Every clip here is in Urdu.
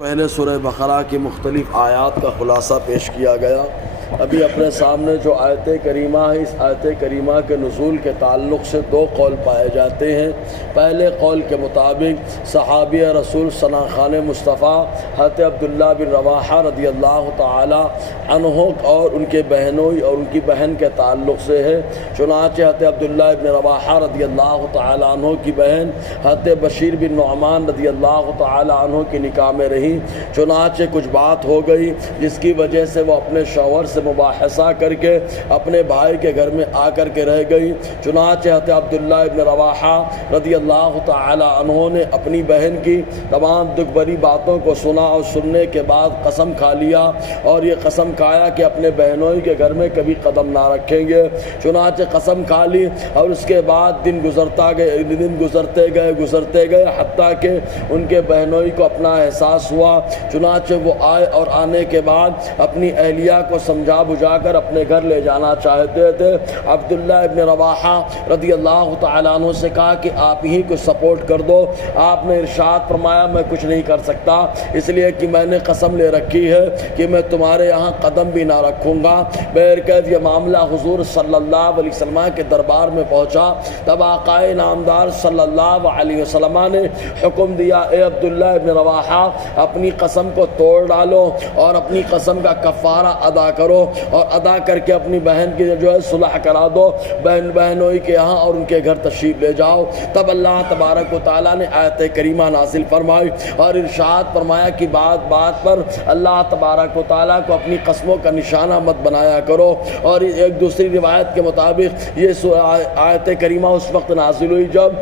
پہلے سورہ بقرہ کی مختلف آیات کا خلاصہ پیش کیا گیا۔ ابھی اپنے سامنے جو آیت کریمہ ہے، اس آیت کریمہ کے نزول کے تعلق سے دو قول پائے جاتے ہیں۔ پہلے قول کے مطابق صحابی رسول ثنا خان مصطفیٰ حضرت عبداللہ بن رواحہ رضی اللہ تعالی عنہ اور ان کے بہنوئی اور ان کی بہن کے تعلق سے ہے۔ چنانچہ حضرت عبداللہ بن رواحہ رضی اللہ تعالی عنہ کی بہن حضرت بشیر بن نعمان رضی اللہ تعالی عنہ کے نکاح میں رہی۔ چنانچہ کچھ بات ہو گئی جس کی وجہ سے وہ اپنے شوہر سے مباحثہ کر کے اپنے بھائی کے گھر میں آ کر کے رہ گئی۔ چنانچہ حضرت عبداللہ ابن رواحہ رضی اللہ تعالی عنہ نے اپنی بہن کی تمام دکھ بھری باتوں کو سنا اور سننے کے بعد قسم کھا لیا اور یہ قسم کھایا کہ اپنے بہنوئی کے گھر میں کبھی قدم نہ رکھیں گے۔ چنانچہ قسم کھا لی اور اس کے بعد دن گزرتے گئے حتیٰ کہ ان کے بہنوئی کو اپنا احساس ہوا۔ چنانچہ وہ آئے اور آنے کے بعد اپنی اہلیہ کو سمجھا بجھا کر اپنے گھر لے جانا چاہتے تھے۔ عبداللہ ابن رواحہ رضی اللہ تعالیٰ عنہ سے کہا کہ آپ ہی کو سپورٹ کر دو۔ آپ نے ارشاد فرمایا میں کچھ نہیں کر سکتا، اس لیے کہ میں نے قسم لے رکھی ہے کہ میں تمہارے یہاں قدم بھی نہ رکھوں گا۔ بہرکیف یہ معاملہ حضور صلی اللہ علیہ وسلم کے دربار میں پہنچا۔ تب آقا نامدار صلی اللہ علیہ وسلم نے حکم دیا، اے عبداللہ ابن رواحہ اپنی قسم کو توڑ ڈالو اور اپنی قسم کا کفارہ ادا کرو اور ادا کر کے اپنی بہن کی جو ہے صلح کرا دو، بہنوئی کے یہاں اور ان کے گھر تشریف لے جاؤ۔ تب اللہ تبارک و تعالیٰ نے آیت کریمہ نازل فرمائی اور ارشاد فرمایا کہ بات بات پر اللہ تبارک و تعالیٰ کو اپنی قسموں کا نشانہ مت بنایا کرو۔ اور ایک دوسری روایت کے مطابق یہ آیت کریمہ اس وقت نازل ہوئی جب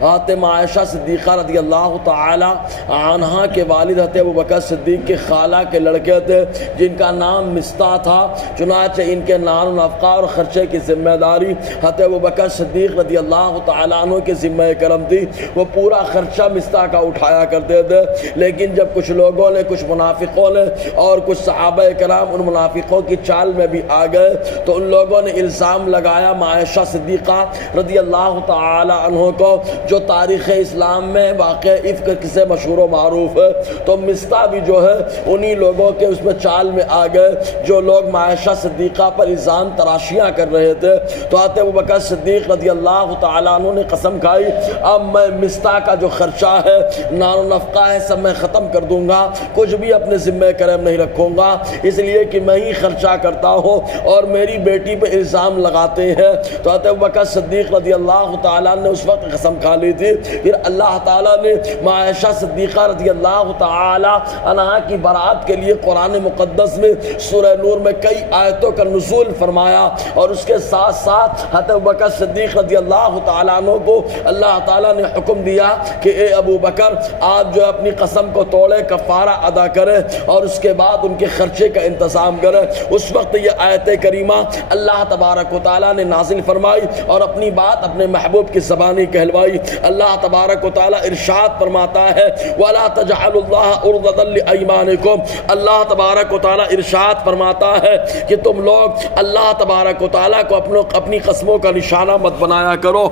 حضرت عائشہ صدیقہ رضی اللہ تعالی عنہا کے والد حضرت ابوبکر صدیق کے خالہ کے لڑکے تھے جن کا نام مصطح تھا۔ چنانچہ ان کے نان و نفقہ اور خرچے کی ذمہ داری حضرت ابوبکر صدیق رضی اللہ تعالی عنہ کے ذمہ کرم تھی۔ وہ پورا خرچہ مصطح کا اٹھایا کرتے تھے، لیکن جب کچھ لوگوں نے، کچھ منافقوں نے اور کچھ صحابہ کرام ان منافقوں کی چال میں بھی آ گئے تو ان لوگوں نے الزام لگایا عائشہ صدیقہ رضی اللہ تعالی عنہ کو، جو تاریخ اسلام میں واقع افک سے مشہور و معروف ہے۔ تو مصطح بھی جو ہے انہی لوگوں کے اس میں چال میں آ گئے جو لوگ عائشہ صدیقہ پر الزام تراشیاں کر رہے تھے۔ تو حضرت ابوبکر صدیق رضی اللہ تعالیٰ عنہ نے قسم کھائی، اب میں مصطح کا جو خرچہ ہے، نان و نفقہ ہے، سب میں ختم کر دوں گا، کچھ بھی اپنے ذمہ کرم نہیں رکھوں گا، اس لیے کہ میں ہی خرچہ کرتا ہوں اور میری بیٹی پہ الزام لگاتے ہیں۔ تو حضرت ابوبکر صدیق رضی اللہ تعالیٰ نے اس وقت قسم کھا لی تھی۔ پھر اللہ تعالیٰ نے عائشہ صدیقہ رضی اللہ تعالی عنہا کی برات کے لیے قرآن مقدس میں سورہ نور میں کئی آیتوں کا نزول فرمایا اور اس کے ساتھ ساتھ حضرت ابوبکر صدیق رضی اللہ تعالیٰ عنہ کو اللہ تعالیٰ نے حکم دیا کہ اے ابو بکر آپ جو اپنی قسم کو توڑے، کفارہ ادا کریں اور اس کے بعد ان کے خرچے کا انتظام کریں۔ اس وقت یہ آیت کریمہ اللہ تبارک و تعالیٰ نے نازل فرمائی اور اپنی بات اپنے محبوب کی زبانی کہلوائی۔ اللہ تبارک و تعالیٰ ارشاد فرماتا ہے وَلَا تَجْعَلُوا اللَّهَ عُرْضَةً لِأَيْمَانِكُمْ۔ اللہ تبارک و تعالیٰ ارشاد فرماتا ہے کہ تم لوگ اللہ تبارک و تعالیٰ کو اپنی قسموں کا نشانہ مت بنایا کرو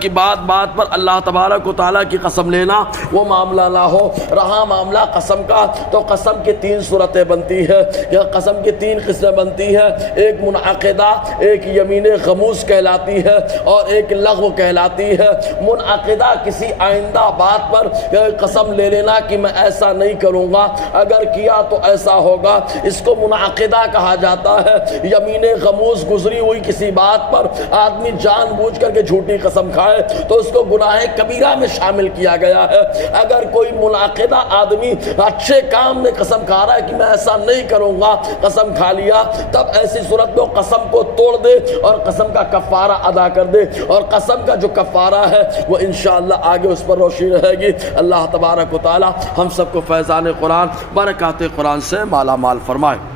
کہ بات بات پر اللہ تبارک و تعالیٰ کی قسم لینا وہ معاملہ نہ ہو۔ رہا معاملہ قسم کا تو قسم کی تین صورتیں بنتی ہے، یا قسم کی تین قسمیں بنتی ہے، ایک منعقدہ، ایک یمین غموس کہلاتی ہے اور ایک لغو کہلاتی ہے۔ منعقدہ کسی آئندہ بات پر قسم لے لینا کہ میں ایسا نہیں کروں گا، اگر کیا تو ایسا ہوگا، اس کو منعقدہ کہا جاتا ہے۔ یمین غموس گزری ہوئی کسی بات پر آدمی جان بوجھ کر کے جھوٹی قسم کھائے تو اس کو گناہ کبیرہ میں شامل کیا گیا ہے۔ اگر کوئی منعقدہ آدمی اچھے کام میں قسم کھا رہا ہے کہ میں ایسا نہیں کروں گا، قسم کھا لیا، تب ایسی صورت میں قسم کو توڑ دے اور قسم کا کفارہ ادا کر دے، اور قسم کا جو کفارہ ہے وہ انشاءاللہ آگے اس پر روشنی رہے گی۔ اللہ تبارک و تعالی ہم سب کو فیضان قرآن، برکات قرآن سے مالا مال فرمائے۔